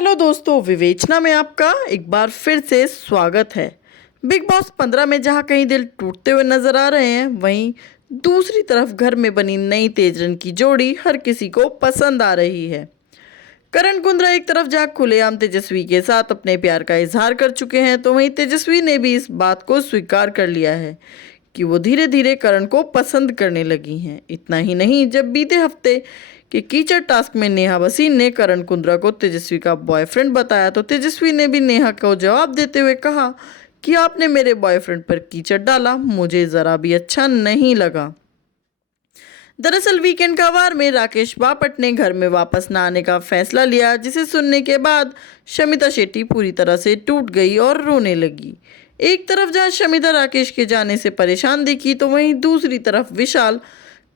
Hello दोस्तों, विवेचना में आपका एक बार फिर से स्वागत है। बिग बॉस 15 में जहां कहीं दिल टूटते हुए नजर आ रहे हैं, वहीं दूसरी तरफ घर में बनी नई तेजरन की जोड़ी हर किसी को पसंद आ रही है। करण कुंद्रा एक तरफ जहां खुलेआम तेजस्वी के साथ अपने प्यार का इजहार कर चुके हैं, तो वहीं तेजस्वी ने भी इस बात को स्वीकार कर लिया है कि वो धीरे धीरे करण को पसंद करने लगी हैं। इतना ही नहीं, जब बीते हफ्ते कि कीचड़ टास्क में नेहा वसीम ने करण कुंद्रा को तेजस्वी का बॉयफ्रेंड बताया, तो तेजस्वी ने भी नेहा को जवाब देते हुए कहा कि आपने मेरे बॉयफ्रेंड पर कीचड़ डाला, मुझे ज़रा भी अच्छा नहीं लगा। दरअसल वीकेंड का वार में राकेश बापट ने घर में वापस न आने का फैसला लिया, जिसे सुनने के बाद शमिता शेट्टी पूरी तरह से टूट गई और रोने लगी। एक तरफ जहां शमिता राकेश के जाने से परेशान दिखी, तो वहीं दूसरी तरफ विशाल,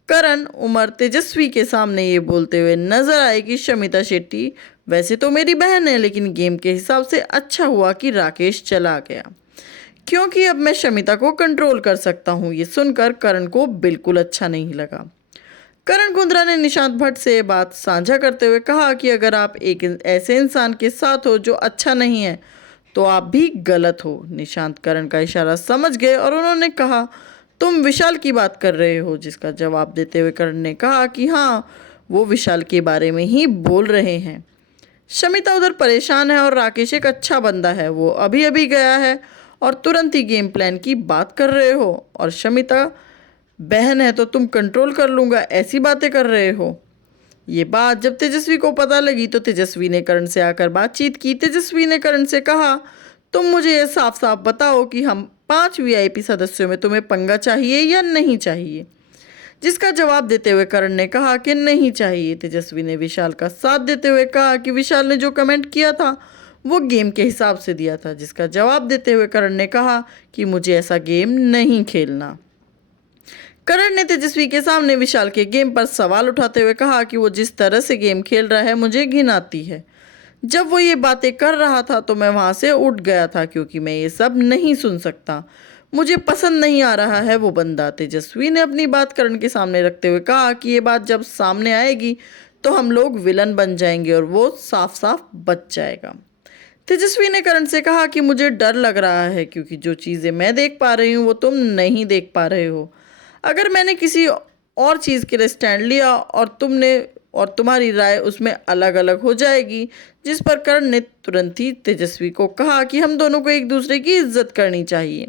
करण, उमर, तेजस्वी के सामने ये बोलते हुए नजर आए कि शमिता शेट्टी वैसे तो मेरी बहन है, लेकिन गेम के हिसाब से अच्छा हुआ कि राकेश चला गया, क्योंकि अब मैं शमिता को कंट्रोल कर सकता हूँ। ये सुनकर करण को बिल्कुल अच्छा नहीं लगा। करण कुंद्रा ने निशांत भट्ट से ये बात साझा करते हुए कहा कि अगर आप एक ऐसे इंसान के साथ हो जो अच्छा नहीं है, तो आप भी गलत हो। निशांत करण का इशारा समझ गए और उन्होंने कहा, तुम विशाल की बात कर रहे हो? जिसका जवाब देते हुए करण ने कहा कि हाँ, वो विशाल के बारे में ही बोल रहे हैं। शमिता उधर परेशान है और राकेश एक अच्छा बंदा है, वो अभी अभी गया है और तुरंत ही गेम प्लान की बात कर रहे हो, और शमिता बहन है तो तुम कंट्रोल कर लूँगा, ऐसी बातें कर रहे हो। ये बात जब तेजस्वी को पता लगी, तो तेजस्वी ने करण से आकर बातचीत की। तेजस्वी ने करण से कहा, तुम मुझे ये साफ साफ बताओ कि हम 5 वीआईपी सदस्यों में तुम्हें पंगा चाहिए या नहीं चाहिए? जिसका जवाब देते हुए करण ने कहा कि नहीं चाहिए। तेजस्वी ने विशाल का साथ देते हुए कहा कि विशाल ने जो कमेंट किया था वो गेम के हिसाब से दिया था। जिसका जवाब देते हुए करण ने कहा कि मुझे ऐसा गेम नहीं खेलना। करण ने तेजस्वी के सामने विशाल के गेम पर सवाल उठाते हुए कहा कि वो जिस तरह से गेम खेल रहा है, मुझे घिन आती है। जब वो ये बातें कर रहा था तो मैं वहाँ से उठ गया था, क्योंकि मैं ये सब नहीं सुन सकता, मुझे पसंद नहीं आ रहा है वो बंदा। तेजस्वी ने अपनी बात करण के सामने रखते हुए कहा कि ये बात जब सामने आएगी तो हम लोग विलन बन जाएंगे और वो साफ साफ बच जाएगा। तेजस्वी ने करण से कहा कि मुझे डर लग रहा है, क्योंकि जो चीज़ें मैं देख पा रही हूँ वो तुम नहीं देख पा रहे हो। अगर मैंने किसी और चीज़ के लिए स्टैंड लिया और तुम्हारी राय उसमें अलग अलग हो जाएगी। जिस पर करण ने तुरंत ही तेजस्वी को कहा कि हम दोनों को एक दूसरे की इज्जत करनी चाहिए।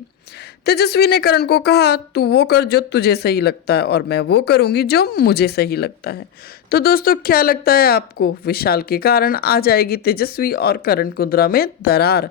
तेजस्वी ने करण को कहा, तू वो कर जो तुझे सही लगता है और मैं वो करूँगी जो मुझे सही लगता है। तो दोस्तों, क्या लगता है आपको, विशाल के कारण आ जाएगी तेजस्वी और करण कुंद्रा में दरार?